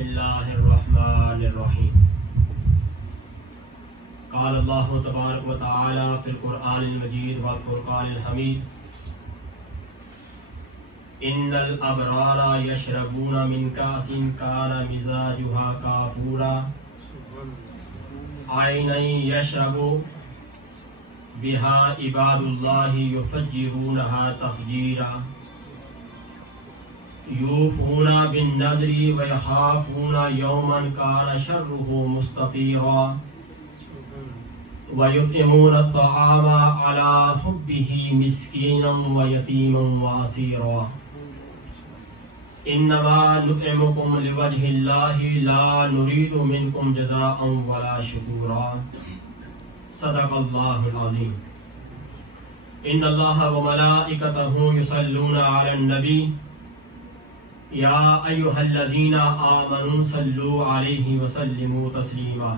الله الرحمن الرحيم. قال الله تبارك وتعالى في القرآن المجيد والفرقان الحميد: إن الأبرار يشربون من كأس كان مزاجها كافورا عينا يشرب بها عباد الله يفجرونها تفجيرا يوفون بالنذر ويخافون يوما كان شره مستطيرا ويطعمون الطعام على حبه مسكينا ويتيما واسيرا انما نطعمكم لوجه الله لا نريد منكم جزاء ولا شكورا صدق الله العظيم. ان الله وملائكته يصلون على النبي يا ايها الذين آمنوا صلوا عليه وسلموا تسليما.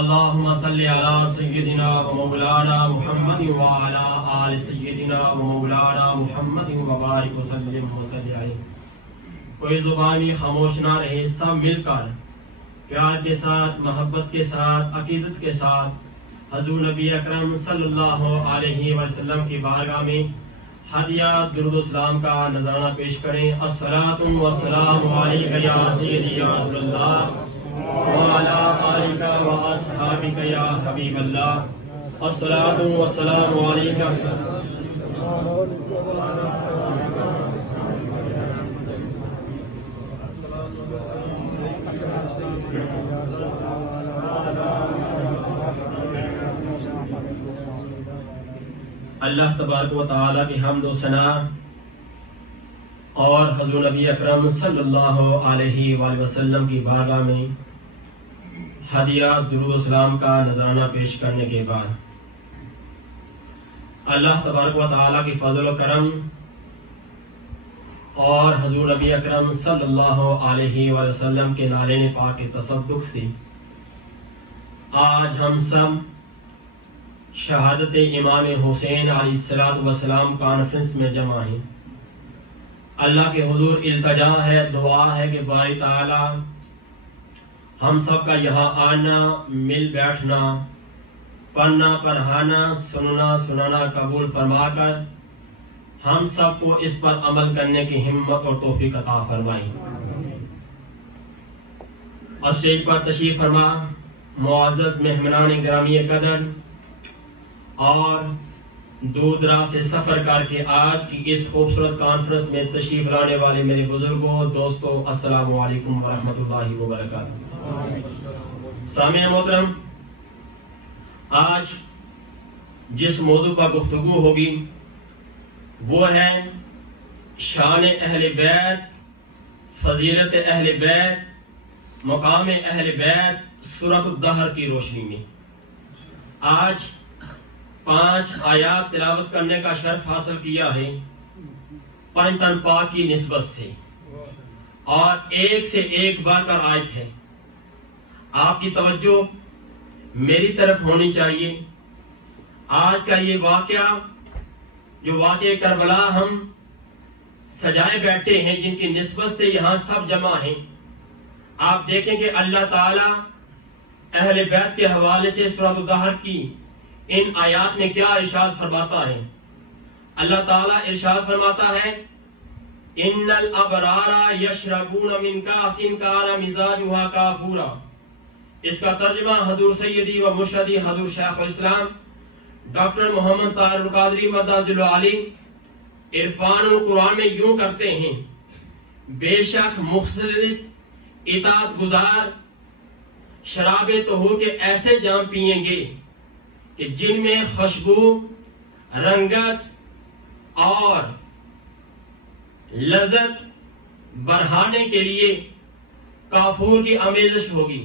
اللهم صل على سيدنا ومولانا محمد وعلى آل سيدنا ومولانا محمد وبارك وسلم وصلی علیہ. کوئی زبانی خاموش نہ رہے، سب مل کر پیار کے ساتھ، محبت کے ساتھ، عقیدت کے ساتھ حضور نبی اکرم صلی اللہ علیہ وسلم کی بارگاہ میں ہدیہ درود و سلام کا نذرانہ پیش کریں. الصلاۃ والسلام علیک یا سیدی یا رسول اللہ وعلی آلک واصحابک یا حبیب اللہ. الصلاۃ والسلام علیک. اللہ تبارک و تعالیٰ کی حمد و ثنا اور حضور نبی اکرم صلی اللہ علیہ وآلہ وسلم کی بارگاہ میں ہدیہ درود و سلام کا نذرانہ پیش کرنے کے بعد اللہ تبارک و تعالیٰ کی فضل و کرم اور حضور نبی اکرم صلی اللہ علیہ وآلہ وسلم کے نارین پاک کے تصدق سے آج ہم سب شہادت امام حسین علیہ السلام کانفرنس میں جمع ہیں. اللہ کے حضور التجا ہے، دعا ہے کہ باری تعالی ہم سب کا یہاں آنا، مل بیٹھنا، پڑھنا پڑھانا، سننا سنانا قبول فرما کر ہم سب کو اس پر عمل کرنے کی ہمت اور توفیق عطا فرمائے. اور اسٹیج پر تشریف فرما معزز مہمانان گرامی قدر اور دور دراز سے سفر کر کے آج کی اس خوبصورت کانفرنس میں تشریف لانے والے میرے بزرگوں، دوستوں، السلام علیکم ورحمۃ اللہ وبرکاتہ. سامعین محترم، آج جس موضوع پر گفتگو ہوگی وہ ہے شان اہل بیت، فضیلت اہل بیت، مقام اہل بیت سورۃ الدہر کی روشنی میں. آج 5 آیات تلاوت کرنے کا شرف حاصل کیا ہے پنجتن پاک کی نسبت سے، اور ایک سے ایک بار کر آیت ہے. آپ کی توجہ میری طرف ہونی چاہیے. آج کا یہ واقعہ جو واقعہ کربلا ہم سجائے بیٹھے ہیں، جن کی نسبت سے یہاں سب جمع ہیں، آپ دیکھیں کہ اللہ تعالی اہل بیت کے حوالے سے سورۃ الدہر کی ان آیات میں کیا ارشاد فرماتا ہے. اللہ تعالیٰ ارشاد فرماتا ہے ان الابرار یشربون من کاس کان مزاجها کافورا. اس کا ترجمہ حضور سیدی و مرشدی حضور شیخ الاسلام ڈاکٹر محمد طاہر القادری مدد العالی عرفان القرآن میں یوں کرتے ہیں: بے شک مخلص اطاعت گزار شراب طہور کے ایسے جام پیئیں گے کہ جن میں خوشبو، رنگت اور لذت بڑھانے کے لیے کافور کی آمیزش ہوگی.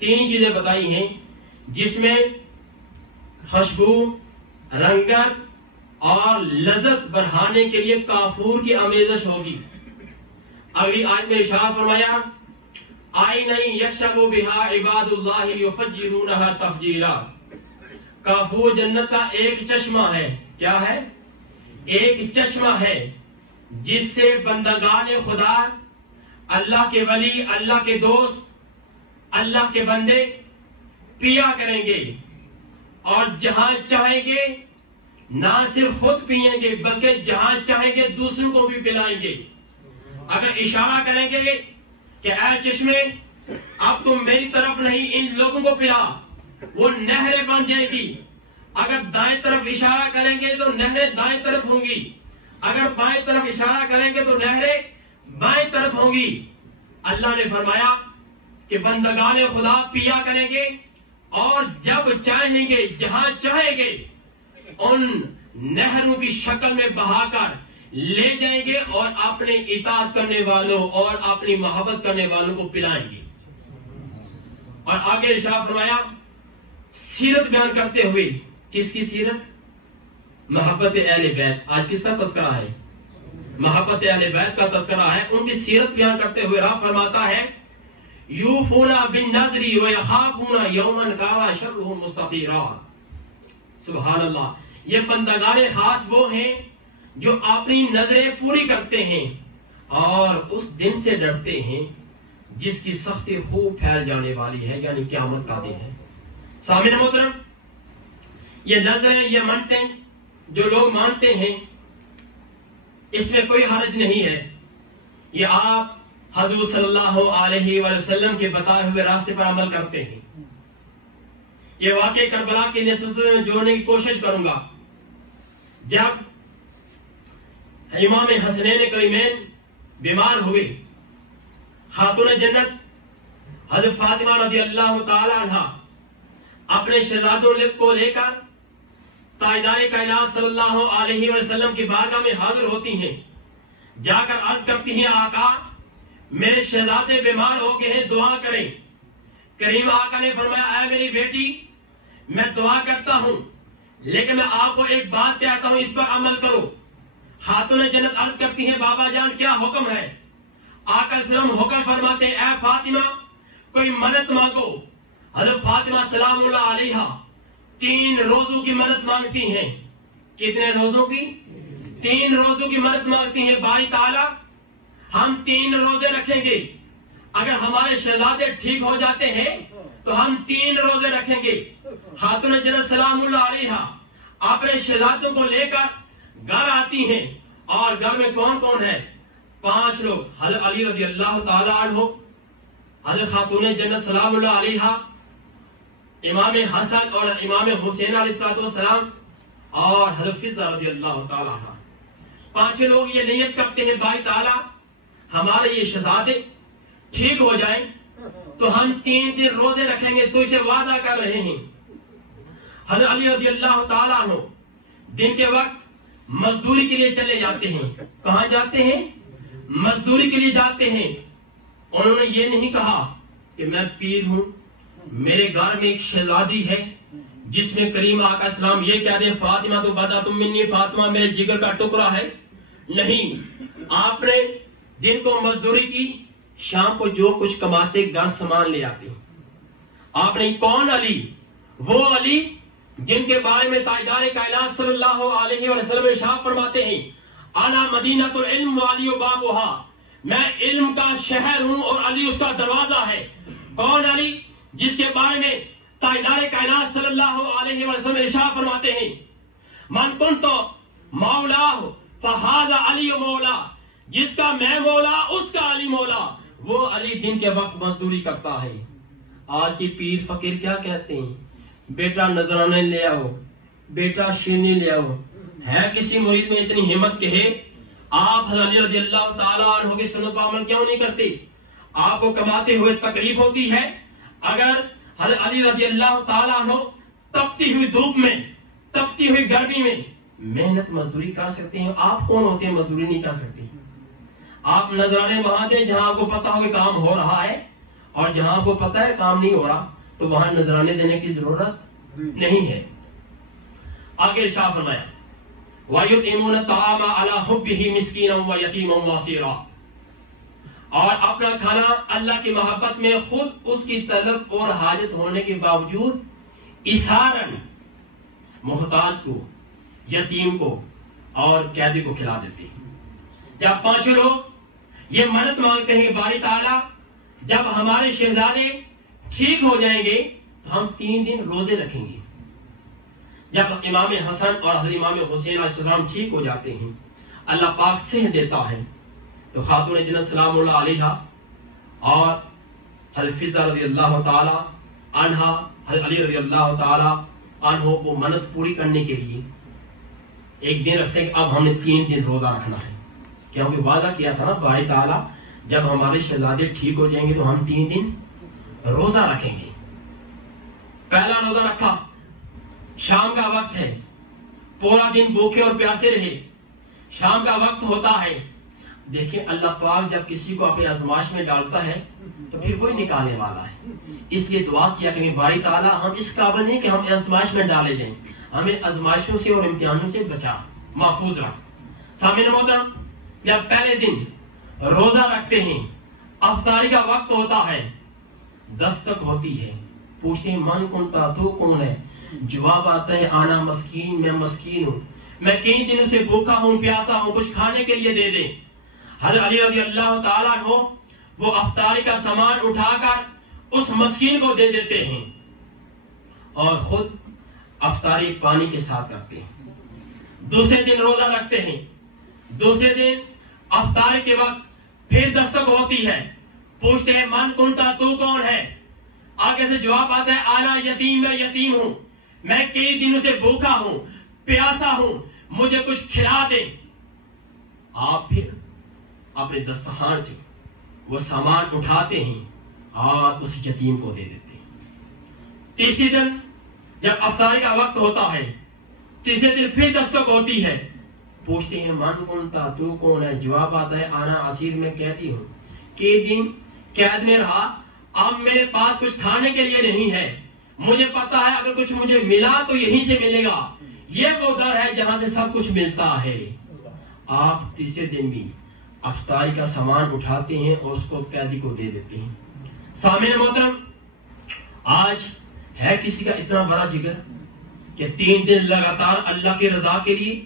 3 چیزیں بتائی ہیں جس میں خوشبو، رنگت اور لذت بڑھانے کے لیے کافور کی آمیزش ہوگی. اگلی آیت میں ارشاد فرمایا عینا یشرب بها عباد اللہ یفجرونها تفجیرا. کافور جنت کا ایک چشمہ ہے. کیا ہے؟ ایک چشمہ ہے جس سے بندگان خدا اللہ کے ولی, اللہ کے دوست, اللہ کے بندے پیا کریں گے, اور جہاں چاہیں گے نہ صرف خود پئیں گے بلکہ جہاں چاہیں گے دوسروں کو بھی پلائیں گے. اگر اشارہ کریں گے کہ اے چشمے اب تم میری طرف نہیں ان لوگوں کو پلا, وہ نہریں بن جائے گی. اگر دائیں طرف اشارہ کریں گے تو نہریں دائیں طرف ہوں گی, اگر بائیں طرف اشارہ کریں گے تو نہریں بائیں طرف ہوں گی. اللہ نے فرمایا کہ بندگان خدا پیا کریں گے اور جب چاہیں گے جہاں چاہیں گے ان نہروں کی شکل میں بہا کر لے جائیں گے اور اپنے اطاعت کرنے والوں اور اپنی محبت کرنے والوں کو پلائیں گے. اور آگے ارشاد فرمایا سیرت بیان کرتے ہوئے, کس کی سیرت؟ محبت اہل بیت. آج کس کا تذکرہ ہے؟ محبت اہل بیت کا تذکرہ ہے. ان کی سیرت بیان کرتے ہوئے رب فرماتا ہے یوفون بالنذر ویخافون یوما کان شرہ مستطیرا. سبحان اللہ. یہ بندگان خاص وہ ہیں جو اپنی نظریں پوری کرتے ہیں اور اس دن سے ڈرتے ہیں جس کی سختی خوب پھیل جانے والی ہے, یعنی قیامت کا دن ہے. سامعین محترم, یہ نظریں, یہ منتیں جو لوگ مانتے ہیں اس میں کوئی حرج نہیں ہے. یہ آپ حضور صلی اللہ علیہ وسلم کے بتائے ہوئے راستے پر عمل کرتے ہیں. یہ واقعہ کربلا کی نسبت میں جوڑنے کی کوشش کروں گا. جب امام حسنین کریمین بیمار ہوئے, خاتون جنت حضرت فاطمہ رضی اللہ تعالی عنہ اپنے شہزادوں کو لے کر تاجدار کائنات صلی اللہ علیہ وسلم کی بارگاہ میں حاضر ہوتی ہیں. جا کر عرض کرتی ہیں آقا میرے شہزادے بیمار ہو گئے ہیں, دعا کریں. کریم آقا نے فرمایا اے میری بیٹی میں دعا کرتا ہوں لیکن میں آپ کو ایک بات کہتا ہوں, اس پر عمل کرو. خاتون جنت عرض کرتی ہیں بابا جان کیا حکم ہے؟ آقا سلام حکم فرماتے ہیں اے فاطمہ کوئی منت مانگو. حضرت فاطمہ سلام اللہ علیہا 3 روزوں کی منت مانگتی ہیں. کتنے روزوں کی؟ 3 روزوں کی منت مانگتی ہیں. باری تعالی ہم 3 روزے رکھیں گے, اگر ہمارے شہزادے ٹھیک ہو جاتے ہیں تو ہم 3 روزے رکھیں گے. خاتون جنت سلام اللہ علیہا اپنے شہزادوں کو لے کر گھر آتی ہیں, اور گھر میں کون کون ہے؟ 5 لوگ. حضرت علی رضی اللہ تعالی عنہ, حضرت خاتون جنت سلام اللہ علیہا, امام حسن اور امام حسین علیہ السلام, اور حضرت فضہ رضی اللہ تعالی عنہ. 5 لوگ یہ نیت کرتے ہیں باری تعالی ہمارے یہ شہزادے ٹھیک ہو جائیں تو ہم 3 دن روزے رکھیں گے, تو اسے وعدہ کر رہے ہیں. حضرت علی رضی اللہ تعالی عنہ دن کے وقت مزدوری کے لیے چلے جاتے ہیں. کہاں جاتے ہیں؟ مزدوری کے لیے جاتے ہیں. انہوں نے یہ نہیں کہا کہ میں پیر ہوں, میرے گھر میں ایک شہزادی ہے جس میں کریم آقا اسلام یہ کہہ دیں فاطمہ تو بدا تم منی, فاطمہ میرے جگر کا ٹکڑا ہے. نہیں, آپ نے دن کو مزدوری کی, شام کو جو کچھ کماتے گھر سامان لے آتے. آپ نے کون علی؟ وہ علی جن کے بارے میں تاجدار کائنات صلی اللہ علیہ وسلم ارشاد فرماتے ہیں انا مدینۃ العلم وعلی بابھا, میں علم کا شہر ہوں اور علی اس کا دروازہ ہے. کون علی؟ جس کے بارے میں تاجدار کائنات صلی اللہ علیہ وسلم ارشاد فرماتے ہیں من کنت مولا فہذا علی مولا, جس کا میں مولا اس کا علی مولا. وہ علی دن کے وقت مزدوری کرتا ہے. آج کی پیر فقیر کیا کہتے ہیں؟ بیٹا نذرانے لے آؤ, بیٹا شیرنی لے آؤ. ہے کسی مرید میں اتنی ہمت کہ آپ حضرت علی رضی اللہ تعالیٰ عنہ کی سنت پر عمل کیوں نہیں کرتے؟ آپ کو کماتے ہوئے تکلیف ہوتی ہے. اگر حضرت علی رضی اللہ تعالیٰ عنہ تپتی ہوئی دھوپ میں, تپتی ہوئی گرمی میں محنت مزدوری کر سکتے ہیں, آپ کون ہوتے ہیں مزدوری نہیں کر سکتے؟ آپ نذرانے وہاں دیں جہاں آپ کو پتا ہو کہ کام ہو رہا ہے, اور جہاں آپ کو پتا ہے کام نہیں ہو رہا تو وہاں نذرانے دینے کی ضرورت نہیں ہے. آگے ارشاد فرمایا وَيُطْعِمُونَ الطَّعَامَ عَلَى حُبِّهِ مِسْكِينًا وَيَتِيمًا وَأَسِيرًا, اور اپنا کھانا اللہ کی محبت میں خود اس کی طلب اور حاجت ہونے کے باوجود اِسْحَارًا محتاج کو, یتیم کو اور قیدی کو کھلا دیتے ہیں. جب 5 لوگ یہ منت مانگتے ہیں کہ باری تعالیٰ جب ہمارے شہزادے ٹھیک ہو جائیں گے تو ہم 3 دن روزے رکھیں گے. جب امام حسن اور حضرت امام حسین علیہ السلام ٹھیک ہو جاتے ہیں، اللہ پاک صحت دیتا ہے، تو خاتون جنت سلام اللہ علیہا اور حضرت فضہ رضی اللہ تعالی عنہا، حضرت علی رضی اللہ تعالی عنہ کو منت پوری کرنے کے لیے ایک دن رکھتے ہیں کہ اب ہم نے 3 دن روزہ رکھنا ہے، کیونکہ وعدہ کیا تھا نا باری تعالیٰ جب ہمارے شہزادے ٹھیک ہو جائیں گے تو ہم 3 دن روزہ رکھیں گے. پہلا روزہ رکھا، شام کا وقت ہے، پورا دن بھوکے اور پیاسے رہے، شام کا وقت ہوتا ہے. دیکھیں اللہ پاک جب کسی کو اپنے آزمائش میں ڈالتا ہے تو پھر وہی نکالنے والا ہے. اس لیے دعا کیا کہ باری تعالیٰ ہم اس قابل نہیں کہ ہم آزمائش میں ڈالے جائیں، ہمیں آزمائشوں سے اور امتحانوں سے بچا، محفوظ رکھ. سامعین محترم، جب پہلے دن روزہ رکھتے ہیں، افطاری کا وقت ہوتا ہے، دستک ہوتی ہے، پوچھتے ہیں من کنتا، تو کون ہے؟ جواب آتا ہے آنا مسکین، میں مسکین ہوں، میں کئی دنوں سے بھوکا ہوں، پیاسا ہوں، کچھ کھانے کے لیے دے دے. حضرت علی رضی اللہ تعالیٰ عنہ وہ افطاری کا سامان اٹھا کر اس مسکین کو دے دیتے ہیں اور خود افطاری پانی کے ساتھ کرتے ہیں. دوسرے دن روزہ رکھتے ہیں، دوسرے دن افطاری کے وقت پھر دستک ہوتی ہے، پوچھتے ہیں من کنتا، تو کون ہے؟ آگے سے جواب آتا ہے آنا یتیم، میں یتیم ہوں، میں کئی دنوں سے بھوکا ہوں، پیاسا ہوں، مجھے کچھ کھلا دے. آپ پھر اپنے دسترخوان سے وہ سامان اٹھاتے ہیں اور اس یتیم کو دے دیتے ہیں. تیسرے دن جب افطاری کا وقت ہوتا ہے، تیسرے دن پھر دستک ہوتی ہے، پوچھتے ہیں من کنتا، تو کون ہے؟ جواب آتا ہے آنا اسیر، میں کہتی ہوں کئی دن قید میں رہا، اب میرے پاس کچھ کھانے کے لیے نہیں ہے، مجھے پتا ہے اگر کچھ مجھے ملا تو یہیں سے ملے گا، یہ وہ در ہے جہاں سے سب کچھ ملتا ہے. آپ تیسرے دن بھی افطاری کا سامان اٹھاتے ہیں اور اس کو قیدی کو دے دیتے ہیں. سامعین محترم، آج ہے کسی کا اتنا بڑا جگر کہ 3 دن لگاتار اللہ کی رضا کے لیے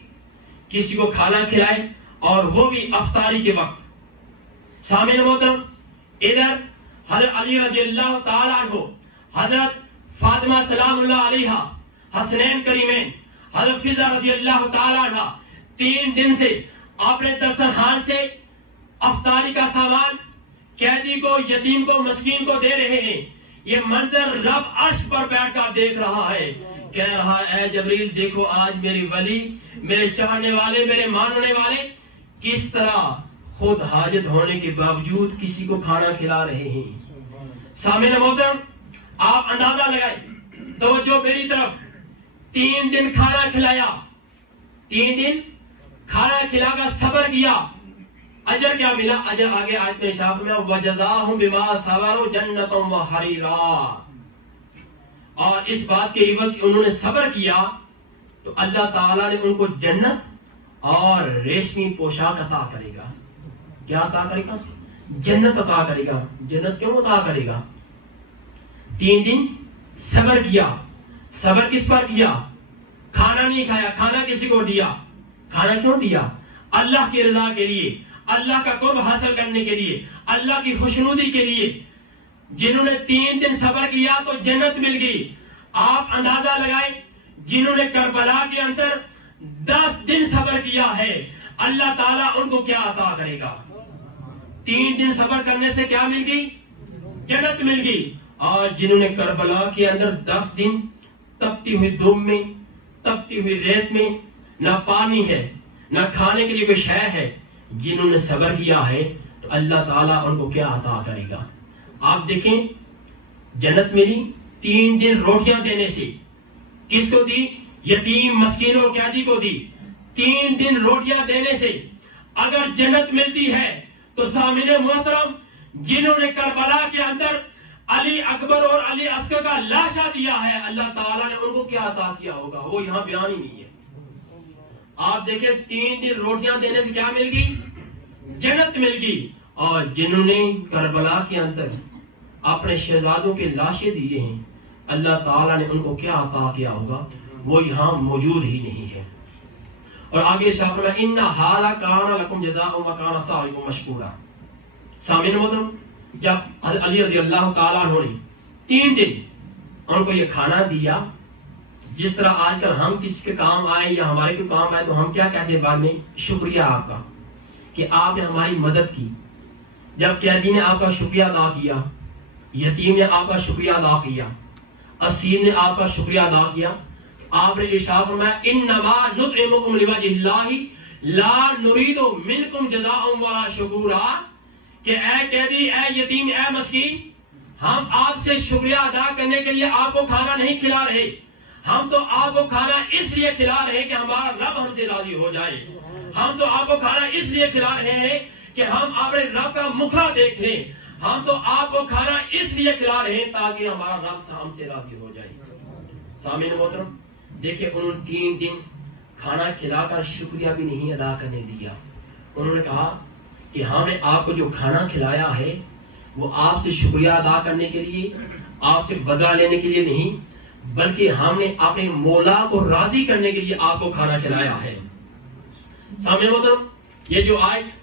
کسی کو کھانا کھلائے اور وہ بھی افطاری کے وقت. سامعین محترم، ادھر حضرت علی رضی اللہ تعالیٰ عنہ، حضرت فاطمہ سلام اللہ علیہا، حسنین کریمین، حضرت فضہ رضی اللہ تعالیٰ عنہ 3 دن سے اپنے دسترخوان سے افطاری کا سامان قیدی کو، یتیم کو، مسکین کو دے رہے ہیں. یہ منظر رب عرش پر بیٹھ کر دیکھ رہا ہے، کہہ رہا ہے اے جبریل دیکھو آج میری ولی، میرے چاہنے والے، میرے ماننے والے کس طرح خود حاجت ہونے کے باوجود کسی کو کھانا کھلا رہے ہیں. سامعین محترم، آپ اندازہ لگائیں تو جو میری طرف 3 دن کھانا کھلایا، 3 دن کھانا کھلا کر صبر کیا، اجر کیا ملا؟ اجر آگے آیت میں ارشاد میں وَجَزَاهُمْ بِمَا صَبَرُوا جَنَّةً وَحَرِيرًا. اور اس بات کے عوض کہ انہوں نے صبر کیا تو اللہ تعالیٰ نے ان کو جنت اور ریشمی پوشاک عطا کرے گا. کیا عطا کرے گا؟ جنت عطا کرے گا. جنت کیوں عطا کرے گا؟ 3 دن صبر کیا. صبر کس پر کیا؟ کھانا نہیں کھایا، کھانا کسی کو دیا. کھانا کیوں دیا؟ اللہ کی رضا کے لیے، اللہ کا قرب حاصل کرنے کے لیے، اللہ کی خوشنودی کے لیے. جنہوں نے 3 دن صبر کیا تو جنت مل گئی. آپ اندازہ لگائیں جنہوں نے کربلا کے اندر 10 دن صبر کیا ہے، اللہ تعالیٰ ان کو کیا عطا کرے گا؟ 3 دن صبر کرنے سے کیا مل گئی؟ جنت مل گئی. اور جنہوں نے کربلا کے اندر 10 دن تپتی ہوئی دھوپ میں، تپتی ہوئی ریت میں، نہ پانی ہے نہ کھانے کے لیے کوئی شے ہے، جنہوں نے صبر کیا ہے تو اللہ تعالیٰ ان کو کیا عطا کرے گا؟ آپ دیکھیں جنت ملی 3 دن روٹیاں دینے سے. کس کو دی؟ یتیم، مسکین اور قیدی کو دی. 3 دن روٹیاں دینے سے اگر جنت ملتی ہے تو سامعین محترم جنہوں نے کربلا کے اندر علی اکبر اور علی اصغر کا لاشا دیا ہے، اللہ تعالیٰ نے ان کو کیا عطا کیا ہوگا؟ وہ یہاں بیان ہی نہیں ہے. آپ دیکھیں 3 دن روٹیاں دینے سے کیا مل گئی؟ جنت مل گئی. اور جنہوں نے کربلا کے اندر اپنے شہزادوں کے لاشیں دیے ہیں، اللہ تعالیٰ نے ان کو کیا عطا کیا ہوگا؟ وہ یہاں موجود ہی نہیں ہے. اور آگے شاہ فرمایا ان ھذا کان لکم جزاء وکان سعیکم مشکورا. سامعین محترم، جب علی رضی اللہ تعالیٰ عنہ نے 3 دن ان کو یہ کھانا دیا، جس طرح آج کل ہم کسی کے کام آئے یا ہمارے کوئی کام آئے تو ہم کیا کہتے ہیں بعد میں؟ شکریہ آپ کا کہ آپ نے ہماری مدد کی. جب قیدی نے آپ کا شکریہ ادا کیا، یتیم نے آپ کا شکریہ ادا کیا، اسیر نے آپ کا شکریہ ادا کیا، آپ نے ارشاد فرمایا انما نطعمکم لوجہ اللہ لا نرید منکم جزاء ولا شکورا، کہ اے قیدی، اے یتیم، اے مسکین، ہم آپ سے شکریہ ادا کرنے کے لیے آپ کو کھانا نہیں کھلا رہے، ہم تو آپ کو کھانا اس لیے کھلا رہے ہیں کہ ہمارا رب ہم سے راضی ہو جائے. ہم تو آپ کو کھانا اس لیے کھلا رہے ہیں کہ ہم اپنے رب کا مخلہ دیکھ لیں. ہم تو آپ کو کھانا اس لیے کھلا رہے ہیں تاکہ ہمارا رب ہم سے راضی ہو جائے. سامعین محترم، دیکھیں انہوں نے 3 دن کھانا کھلا کر شکریہ بھی نہیں ادا کرنے دیا. انہوں نے کہا کہ ہم نے آپ کو جو کھانا کھلایا ہے وہ آپ سے شکریہ ادا کرنے کے لیے، آپ سے بدلہ لینے کے لیے نہیں، بلکہ ہم نے اپنے مولا کو راضی کرنے کے لیے آپ کو کھانا کھلایا ہے. سامعین محترم، یہ جو آیت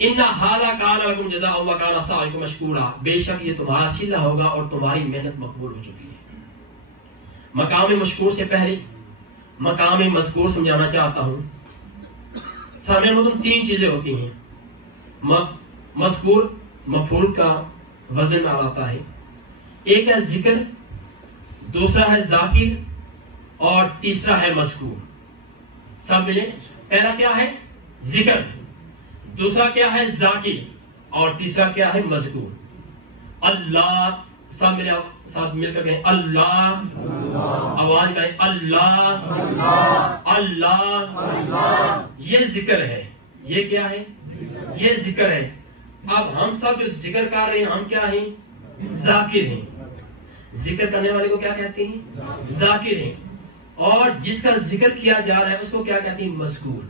ان ھذا کان لکم جزاء وکان سعیکم مشکورا، بے شک یہ تمہارا صلہ ہوگا اور تمہاری محنت مقبول ہو چکی ہے. مقام مشکور سے پہلے مقام مذکور سمجھانا چاہتا ہوں. سامعین محترم، 3 چیزیں ہوتی ہیں. مذکور مفعول کا وزن آتا ہے، ایک ہے ذکر، دوسرا ہے ذاکر اور تیسرا ہے مذکور. سب ملے. پہلا کیا ہے؟ ذکر. دوسرا کیا ہے؟ ذاکر. اور تیسرا کیا ہے؟ مذکور. اللہ، سب ملے ساتھ مل کر کہیں اللہ. آواز کریں اللہ اللہ. یہ ذکر ہے. یہ کیا ہے؟ یہ ذکر ہے. اب ہم سب جو ذکر کر رہے ہیں ہم کیا ہیں؟ ذاکر ہیں. ذکر کرنے والے کو کیا کہتے ہیں؟ ذاکر ہیں. اور جس کا ذکر کیا جا رہا ہے اس کو کیا کہتے ہیں؟ مذکور.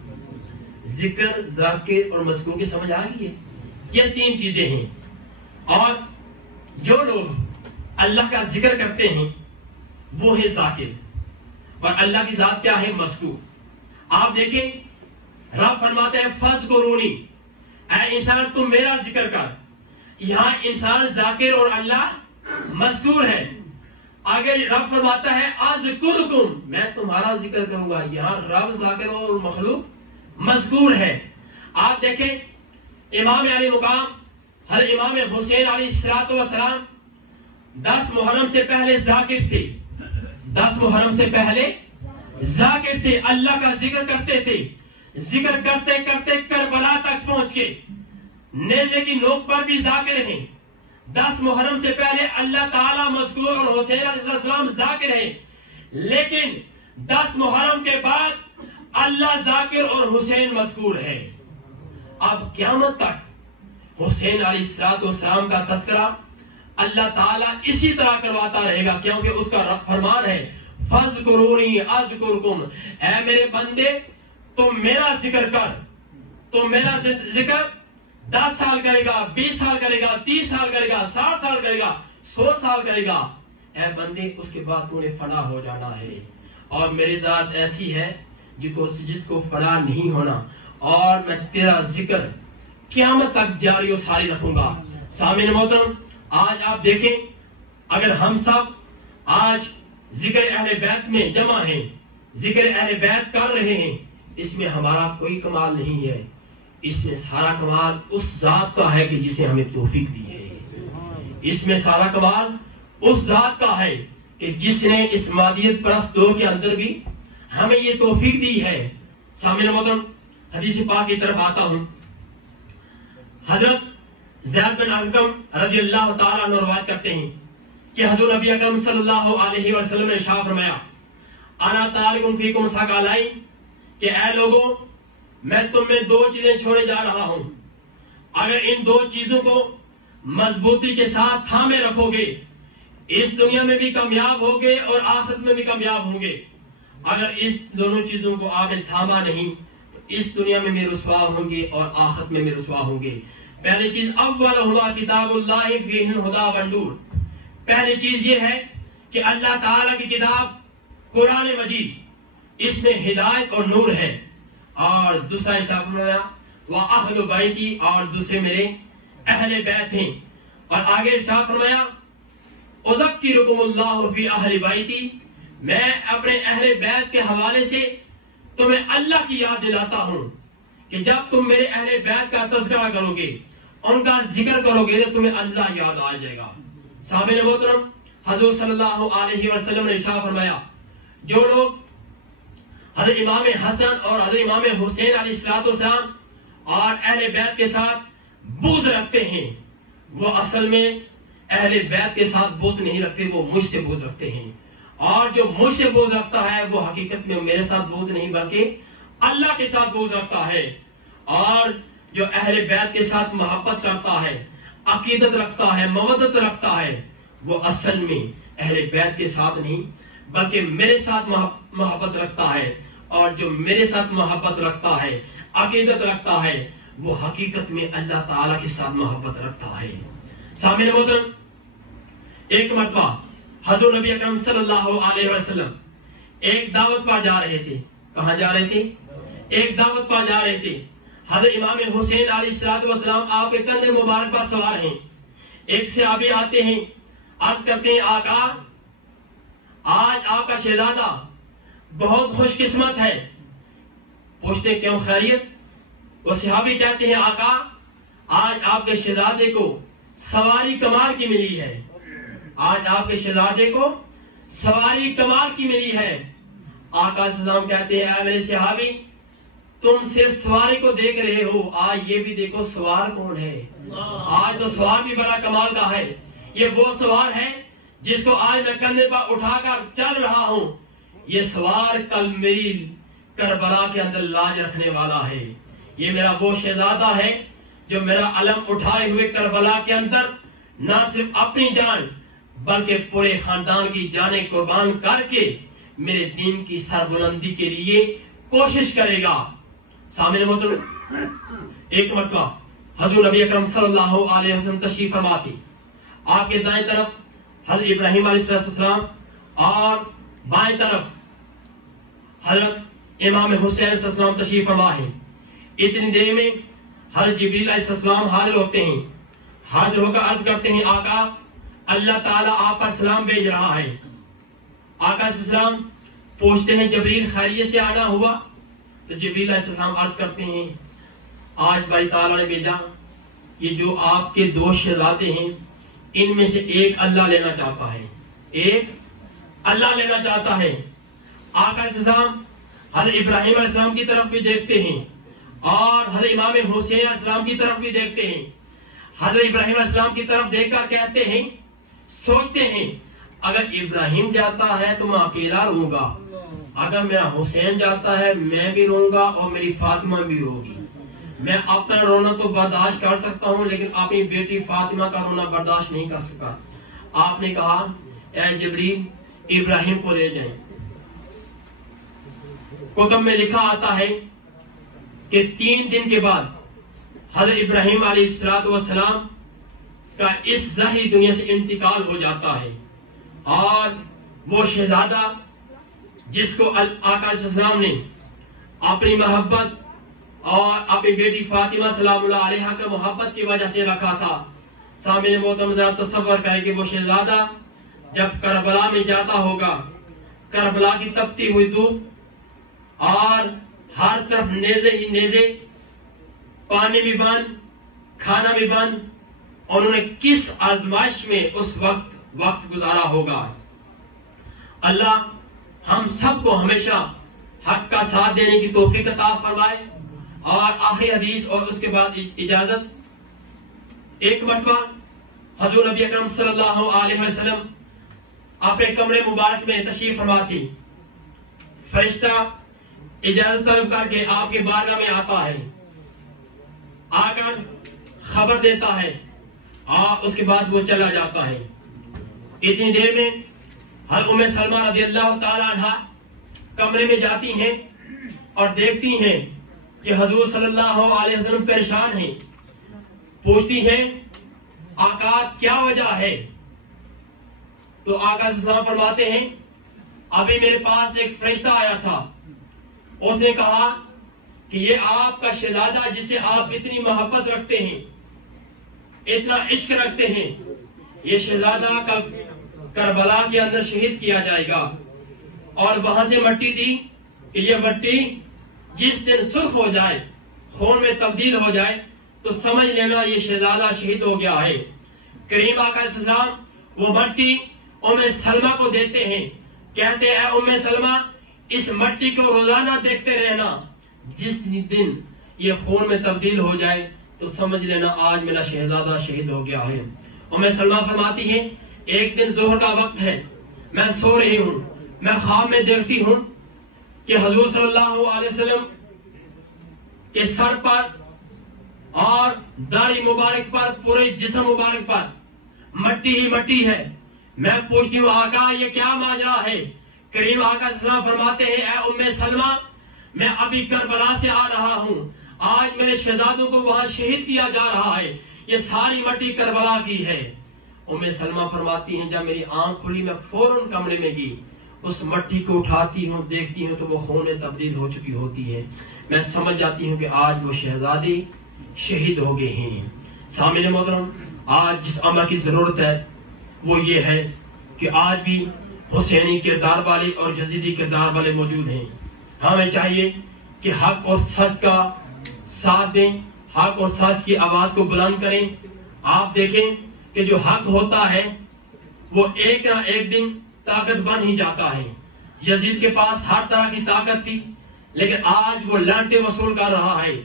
ذکر، ذاکر اور مذکور کی سمجھ آ گئی ہے؟ یہ 3 چیزیں ہیں. اور جو لوگ اللہ کا ذکر کرتے ہیں وہ ہے ذاکر، اور اللہ کی ذات کیا ہے؟ مذکور. آپ دیکھیں رب فرماتے ہیں فذکرونی، اے انسان تم میرا ذکر کر. یہاں انسان ذاکر اور اللہ مذکور ہے. آگے رب فرماتا ہے اذکرکم، میں تمہارا ذکر کروں گا. یہاں رب ذاکر اور مخلوق مذکور ہے. آپ دیکھیں امام علی مقام حضرت امام حسین علیہ السلام 10 محرم سے پہلے ذاکر تھے. 10 محرم سے پہلے ذاکر تھے، اللہ کا ذکر کرتے تھے. ذکر کرتے کرتے کربلا تک پہنچ کے نیزے کی نوک پر بھی ذاکر ہیں. 10 محرم سے پہلے اللہ تعالیٰ مذکور اور حسین علیہ السلام ذاکر ہیں. لیکن 10 محرم کے بعد اللہ ذاکر اور حسین مذکور ہے. اب قیامت تک حسین علیہ السلام کا تذکرہ اللہ تعالیٰ اسی طرح کرواتا رہے گا، کیونکہ اس کا فرمان ہے فذکرونی اذکرکم، اے میرے بندے تم میرا ذکر کر. تو میرا ذکر 10 سال کرے گا، 20 سال کرے گا، 30 سال کرے گا، 60 سال کرے گا، 100 سال کرے گا. اے بندے اس کے بعد تو نے فنا ہو جانا ہے. اور میری ذات ایسی ہے جس کو فنا نہیں ہونا، اور میں تیرا ذکر قیامت تک جاری و ساری رکھوں گا. سامعین محترم، آج آپ دیکھیں اگر ہم سب آج ذکر اہل بیت میں جمع ہیں، ذکر اہل بیت کر رہے ہیں، اس میں ہمارا کوئی کمال نہیں ہے. اس میں سارا کمال اس ذات کا ہے کہ جسے ہمیں توفیق دی ہے. اس میں سارا کمال اس ذات کا ہے کہ جس نے اس مادیت پرست دور کے اندر بھی ہمیں یہ توفیق دی ہے. سامعین محترم، حدیث پاک کی طرف آتا ہوں. حضرت زید بن ارقم رضی اللہ تعالیٰ عنہ روایت کرتے ہیں کہ حضور نبی اکرم صلی اللہ علیہ وسلم نے ارشاد فرمایا انا تارکم فیکم ثقلین، کہ اے لوگوں میں تم میں 2 چیزیں چھوڑے جا رہا ہوں. اگر ان 2 چیزوں کو مضبوطی کے ساتھ تھامے رکھو گے اس دنیا میں بھی کامیاب ہوگے اور آخرت میں بھی کامیاب ہوں گے. اگر اس دونوں چیزوں کو آپ نے تھاما نہیں تو اس دنیا میں رسوا ہوں گے اور آخرت میں رسوا ہوں گے. پہلی چیز اولہما کتاب اللہ فیہ الہدی والنور. پہلی چیز یہ ہے کہ اللہ تعالیٰ کی کتاب قرآن مجید، اس میں ہدایت اور نور ہے. اور دوسرا ارشاد فرمایا وَأَهْلُ بَيْتِي، اور دوسرے میرے اہل بیت ہیں. اور آگے ارشاد فرمایا اذکرکم اللہ فی اہل بیتی، میں اپنے اہل بیت کے حوالے سے تمہیں اللہ کی یاد دلاتا ہوں کہ جب تم میرے اہل بیت کا تذکرہ کرو گے، ان کا ذکر کرو گے تو تمہیں اللہ یاد آ جائے گا. سامعین محترم، حضور صلی اللہ علیہ وسلم نے ارشاد فرمایا جو لوگ حضرت امام حسن اور حضرت امام حسین علیہ السلام اور اہل بیت کے ساتھ بغض رکھتے ہیں، وہ اصل میں اہل بیت کے ساتھ بغض نہیں رکھتے، وہ مجھ سے بغض رکھتے ہیں. اور جو مجھ سے بغض رکھتا ہے وہ حقیقت میں میرے ساتھ بغض نہیں بلکہ اللہ کے ساتھ بغض رکھتا ہے. اور جو اہل بیت کے ساتھ محبت کرتا ہے، عقیدت رکھتا ہے، مودت رکھتا ہے، وہ اصل میں اہل بیت کے ساتھ نہیں بلکہ میرے ساتھ محبت رکھتا ہے. اور جو میرے ساتھ محبت رکھتا ہے، عقیدت رکھتا ہے، وہ حقیقت میں اللہ تعالیٰ کے ساتھ محبت رکھتا ہے. سامعین محترم، ایک مرتبہ حضور نبی اکرم صلی اللہ علیہ وسلم ایک دعوت پر جا رہے تھے. کہاں جا رہے تھے؟ ایک دعوت پر جا رہے تھے. حضرت امام حسین علیہ السلام آپ کے کندھے مبارک پر سوار ہیں. ایک صحابی آتے ہیں، عرض کرتے ہیں آقا آج آپ کا شہزادہ بہت خوش قسمت ہے. پوچھتے کیوں، خیریت؟ وہ صحابی کہتے ہیں آقا آج آپ کے شہزادے کو سواری کمال کی ملی ہے. آج آپ کے شہزادے کو سواری کمال کی ملی ہے. آقا السلام کہتے ہیں اے میرے صحابی تم صرف سواری کو دیکھ رہے ہو، آج یہ بھی دیکھو سوار کون ہے. آج تو سوار بھی بڑا کمال کا ہے. یہ وہ سوار ہے جس کو آج میں کندھے پر اٹھا کر چل رہا ہوں. یہ سوار کل میری کربلا کے اندر لاج رکھنے والا ہے. یہ میرا وہ شہزادہ ہے جو میرا علم اٹھائے ہوئے کربلا کے اندر نہ صرف اپنی جان بلکہ پورے خاندان کی جانیں قربان کر کے میرے دین کی سربلندی کے لیے کوشش کرے گا. سامنے محترم، ایک مرتبہ حضور نبی اکرم صلی اللہ علیہ وسلم تشریف فرما تھی. آپ کے دائیں طرف حضرت ابراہیم علیہ السلام اور بائیں طرف حضرت امام حسین علیہ السلام تشریف فرما ہے. اتنی دیر میں حضرت جبریل علیہ السلام حاضر ہوتے ہیں. حاضر ہو کر عرض کرتے ہیں آقا اللہ تعالیٰ آپ پر سلام بھیج رہا ہے. آقا علیہ السلام پوچھتے ہیں جبریل خیریت سے آنا ہوا؟ تو جبریل علیہ السلام عرض کرتے ہیں آج باری تعالیٰ نے بھیجا، یہ جو آپ کے دو شہزادے ہیں ان میں سے ایک اللہ لینا چاہتا ہے، ایک اللہ لینا چاہتا ہے. آقا علیہ السلام حضرت ابراہیم علیہ السلام کی طرف بھی دیکھتے ہیں اور حضرت امام حسین علیہ السلام کی طرف بھی دیکھتے ہیں. حضرت ابراہیم علیہ السلام کی طرف دیکھ کر کہتے ہیں، سوچتے ہیں اگر ابراہیم جاتا ہے تو میں اکیلا رہوں گا، اگر میرا حسین جاتا ہے میں بھی رہوں گا اور میری فاطمہ بھی روگی. میں اپنا رونا تو برداشت کر سکتا ہوں لیکن اپنی بیٹی فاطمہ کا رونا برداشت نہیں کر سکتا. آپ نے کہا اے جبریل ابراہیم کو لے جائیں. کتب میں لکھا آتا ہے کہ 3 دن کے بعد حضرت ابراہیم علیہ السلام کا اس ظاہری دنیا سے انتقال ہو جاتا ہے اور وہ شہزادہ جس کو آقا علیہ السلام نے اپنی محبت اور اپنی بیٹی فاطمہ سلام اللہ علیہا کا محبت کی وجہ سے رکھا تھا. سامعین محترم ذرا تصور کریں کہ وہ شہزادہ جب کربلا میں جاتا ہوگا، کربلا کی تپتی ہوئی دھوپ اور ہر طرف نیزے ہی نیزے، پانی بھی بند، کھانا بھی بند، اور انہوں نے کس آزمائش میں اس وقت گزارا ہوگا. اللہ ہم سب کو ہمیشہ حق کا ساتھ دینے کی توفیق عطا فرمائے. اور آخری حدیث اور اس کے بعد اجازت. ایک مرتبہ حضور نبی اکرم صلی اللہ علیہ وسلم اپنے کمرے مبارک میں تشریف فرما تھی. فرشتہ اجازت طلب کر کے آپ کے بارگاہ میں آتا ہے، آ کر خبر دیتا ہے اور اس کے بعد وہ چلا جاتا ہے. اتنی دیر میں حضرت ام سلمہ رضی اللہ تعالی عنہا کمرے میں جاتی ہیں اور دیکھتی ہیں کہ حضور صلی اللہ علیہ وسلم پریشان ہیں. پوچھتی ہیں آقا کیا وجہ ہے؟ تو آقا السلام فرماتے ہیں ابھی میرے پاس ایک فرشتہ آیا تھا، اس نے کہا کہ یہ آپ کا شہزادہ جسے آپ اتنی محبت رکھتے ہیں اتنا عشق رکھتے ہیں، یہ شہزادہ کربلا کے اندر شہید کیا جائے گا، اور وہاں سے مٹی دی کہ یہ مٹی جس دن سرخ ہو جائے، خون میں تبدیل ہو جائے، تو سمجھ لینا یہ شہزادہ شہید ہو گیا ہے۔ کریم آقا علیہ السلام وہ مٹی ام سلمہ کو دیتے ہیں، کہتے ہیں اے ام سلمہ اس مٹی کو روزانہ دیکھتے رہنا، جس دن یہ خون میں تبدیل ہو جائے تو سمجھ لینا آج میرا شہزادہ شہید ہو گیا ہے۔ ام سلمہ فرماتی ہے ایک دن ظہر کا وقت ہے، میں سو رہی ہوں، میں خواب میں دیکھتی ہوں کہ حضور صلی اللہ علیہ وسلم کے سر پر اور داڑھی مبارک پر، پورے جسم مبارک پر مٹی ہی مٹی ہے۔ میں پوچھتی ہوں آقا یہ کیا ماجرا ہے؟ کریم آقا علیہ السلام فرماتے ہیں اے ام سلمہ میں ابھی کربلا سے آ رہا ہوں، آج میرے شہزادوں کو وہاں شہید کیا جا رہا ہے، یہ ساری مٹی کربلا کی ہے۔ ام سلمہ فرماتی ہیں جب میری آنکھ کھلی میں فوراً کمرے میں گئی، اس مٹی کو اٹھاتی ہوں، دیکھتی ہوں تو وہ خون میں تبدیل ہو چکی ہوتی ہے، میں سمجھ جاتی ہوں کہ آج وہ شہزادی شہید ہو گئے ہیں۔ سامعین محترم، آج جس عمل کی ضرورت ہے وہ یہ ہے کہ آج بھی حسینی کردار والے اور یزیدی کردار والے موجود ہیں۔ ہمیں چاہیے کہ حق اور سچ کا ساتھ دیں، حق اور سچ کی آواز کو بلند کریں۔ آپ دیکھیں کہ جو حق ہوتا ہے وہ ایک نہ ایک دن طاقت بن ہی جاتا ہے۔ یزید کے پاس ہر طرح کی طاقت تھی لیکن آج وہ لانتے وصول کر رہا ہے،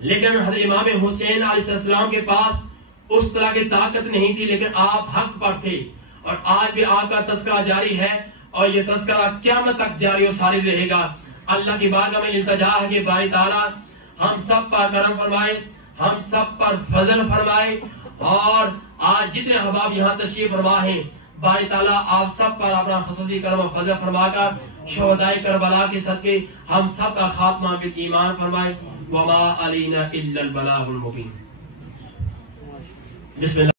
لیکن حضرت امام حسین علیہ السلام کے پاس اس طرح کی طاقت نہیں تھی، لیکن آپ حق پر تھے، اور آج بھی آپ کا تذکرہ جاری ہے اور یہ تذکرہ قیامت تک جاری و ساری رہے گا۔ اللہ کی بارگاہ میں التجا ہے کہ باری تعالیٰ ہم سب پر کرم فرمائے، ہم سب پر فضل فرمائے، اور آج جتنے احباب یہاں تشریف فرما ہیں باری تعالیٰ آپ سب پر اپنا خصوصی کرم و فضل فرما کر شہدائے کربلا کے صدقے ہم سب کا خاتمہ بالایمان فرمائے۔ وما علینا الا البلاغ المبین۔ بسم اللہ۔